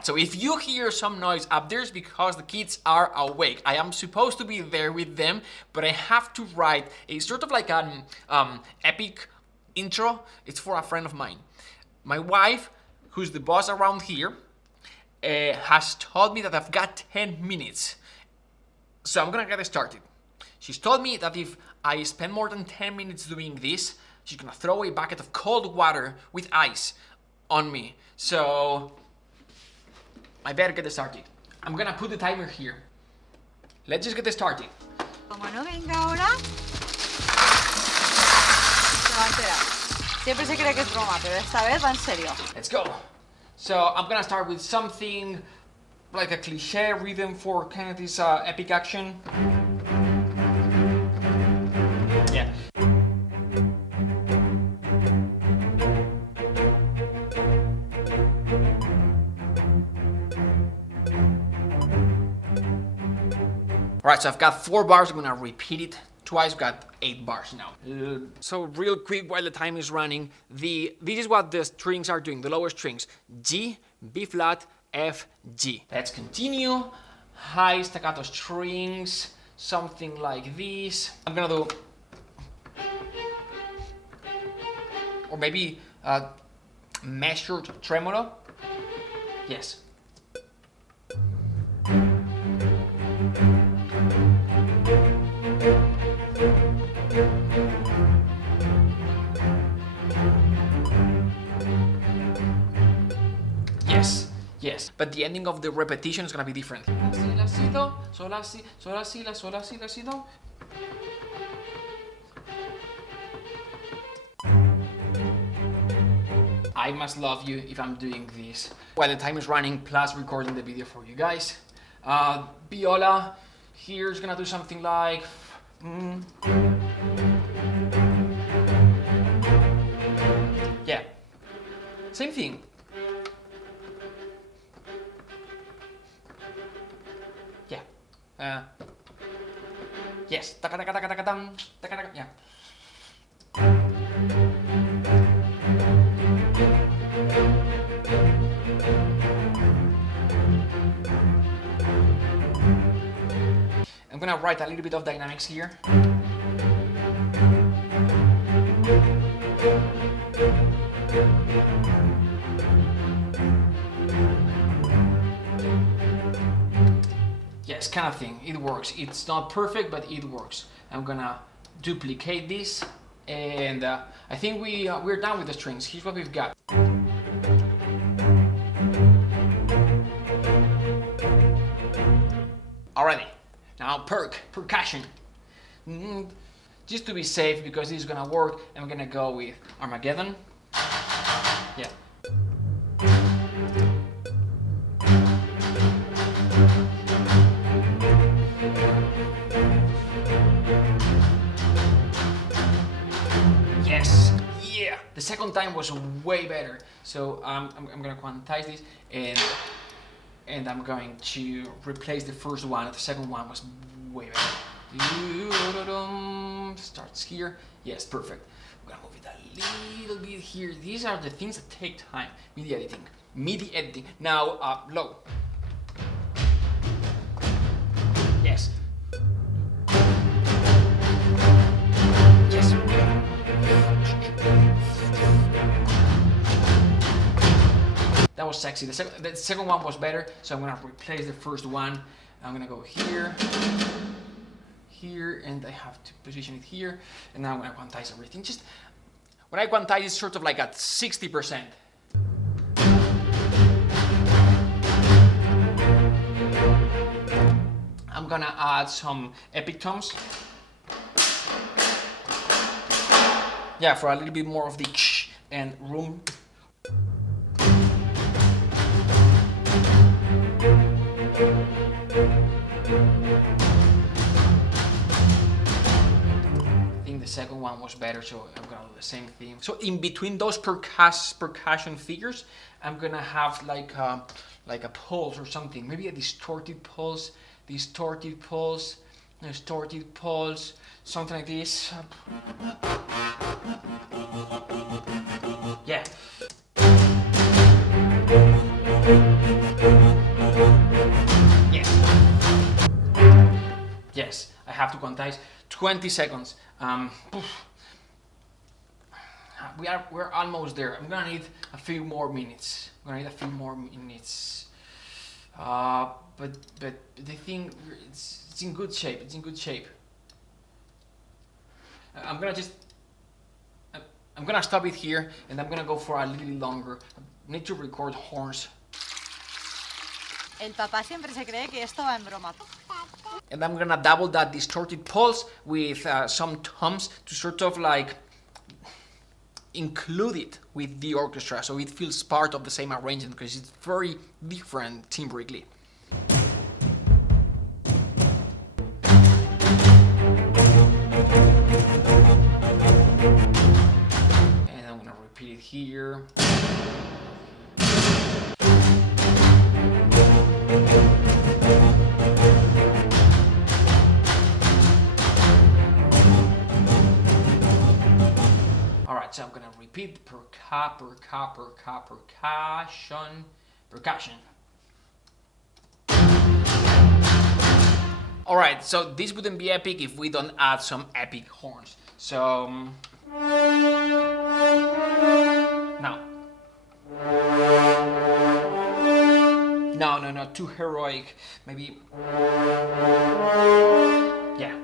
Alright, so if you hear some noise up there, it's because the kids are awake. I am supposed to be there with them, but I have to write a sort of like an epic intro. It's for a friend of mine. My wife, who's the boss around here, has told me that I've got 10 minutes. So I'm gonna get started. She's told me that if I spend more than 10 minutes doing this, she's gonna throw a bucket of cold water with ice on me. So I better get started. I'm gonna put the timer here. Let's just get started. Como no venga ahora, se va a enterar. Siempre se cree que es broma, pero esta vez va en serio. Let's go. So I'm gonna start with something like a cliche rhythm for kind of this epic action. Yeah. Alright, so I've got 4 bars. I'm gonna repeat it twice. I've got 8 bars now. So real quick while the time is running, this is what the strings are doing, the lower strings. G, B flat, F, G. Let's continue. High staccato strings, something like this. I'm gonna do, or maybe measured tremolo. Yes. Yes, but the ending of the repetition is gonna be different. Si, la, si, do, sol, la, si, sol, la, si, la, sol, la, si, la, si, do. I must love you if I'm doing this while the time is running, plus recording the video for you guys. Viola, here's gonna do something like... Yeah, same thing. Yeah. Yes. Taka taka taka taka tam. Taka taka. Yeah. I'm gonna write a little bit of dynamics here. Yes, kind of thing. It works. It's not perfect, but it works. I'm gonna duplicate this, and I think we're done with the strings. Here's what we've got. Alrighty. Now percussion. Just to be safe, because this is gonna work, I'm gonna go with Armageddon. Yeah. Yes, yeah. The second time was way better. So I'm gonna quantize this, and I'm going to replace the first one. The second one was way better. Starts here. Yes, perfect. I'm gonna move it a little bit here. These are the things that take time. MIDI editing. MIDI editing. Now, low. Yes. Yes. That was sexy. The second one was better, so I'm gonna replace the first one. I'm gonna go here, here, and I have to position it here. And now I'm gonna quantize everything. Just when I quantize, it's sort of like at 60%. I'm gonna add some epic toms. Yeah, for a little bit more of the and room. I think the second one was better, so I'm gonna do the same thing. So in between those percussion figures, I'm gonna have like a pulse or something, maybe a distorted pulse, something like this. Yeah. have to quantize. 20 seconds. We're almost there. I'm gonna need a few more minutes. But the thing, it's in good shape. I'm gonna stop it here, and I'm gonna go for a little longer. I need to record horns. El papá siempre se cree que esto va en broma. And I'm gonna double that distorted pulse with some toms to sort of like include it with the orchestra, so it feels part of the same arrangement, because it's very different timbrically. And I'm gonna repeat it here. Alright, so I'm gonna repeat percussion. Alright, so this wouldn't be epic if we don't add some epic horns. So now. No, too heroic. Maybe. Yeah.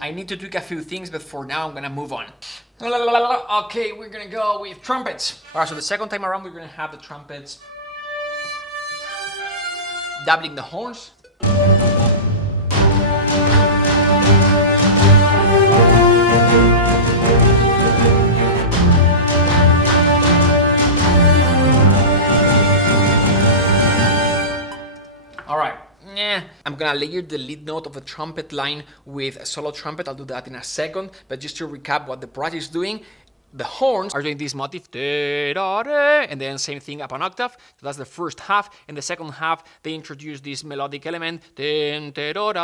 I need to tweak a few things, but for now I'm gonna move on. Okay, we're gonna go with trumpets. Alright, so the second time around we're gonna have the trumpets doubling the horns. Alright. I'm gonna layer the lead note of the trumpet line with a solo trumpet. I'll do that in a second, but just to recap what the project is doing, the horns are doing this motif, and then same thing up an octave. So that's the first half. In the second half, they introduce this melodic element, and then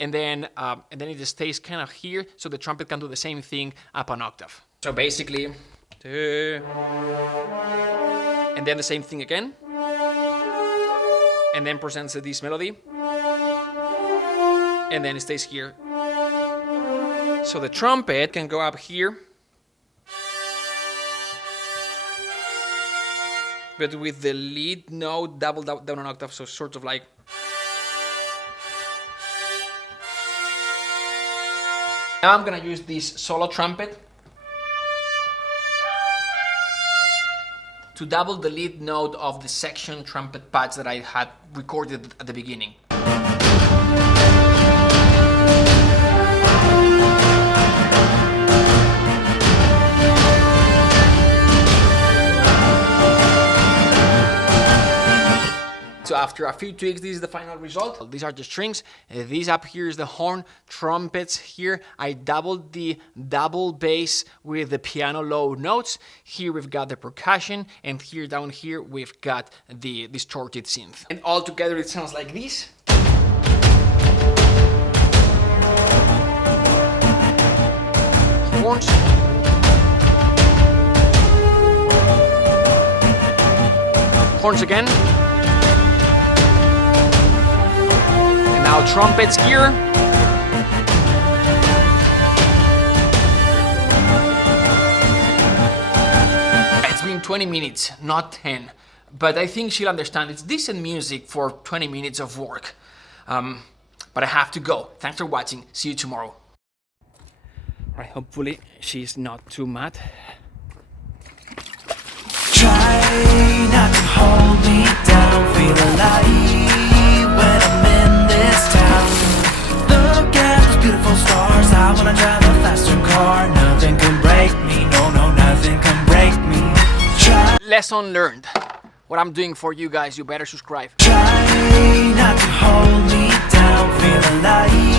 it stays kind of here, so the trumpet can do the same thing up an octave. So basically, and then the same thing again. And then presents this melody, and then it stays here. So the trumpet can go up here, but with the lead note doubled down an octave, so sort of like. Now I'm gonna use this solo trumpet to double the lead note of the section trumpet patch that I had recorded at the beginning. So after a few tweaks, this is the final result. These are the strings. This up here is the horn. Trumpets here. I doubled the double bass with the piano low notes. Here we've got the percussion, and here down here we've got the distorted synth. And all together it sounds like this. Horns. Horns again. Now trumpets here. It's been 20 minutes, not 10. But I think she'll understand. It's decent music for 20 minutes of work. But I have to go. Thanks for watching. See you tomorrow. Alright, hopefully she's not too mad. Try not to hold me down, feel alive when I'm in this town. Look at those beautiful stars, I wanna drive a faster car. Nothing can break me, no, nothing can break me. Try. Lesson learned. What I'm doing for you guys, you better subscribe. Try not to hold me down, feel alive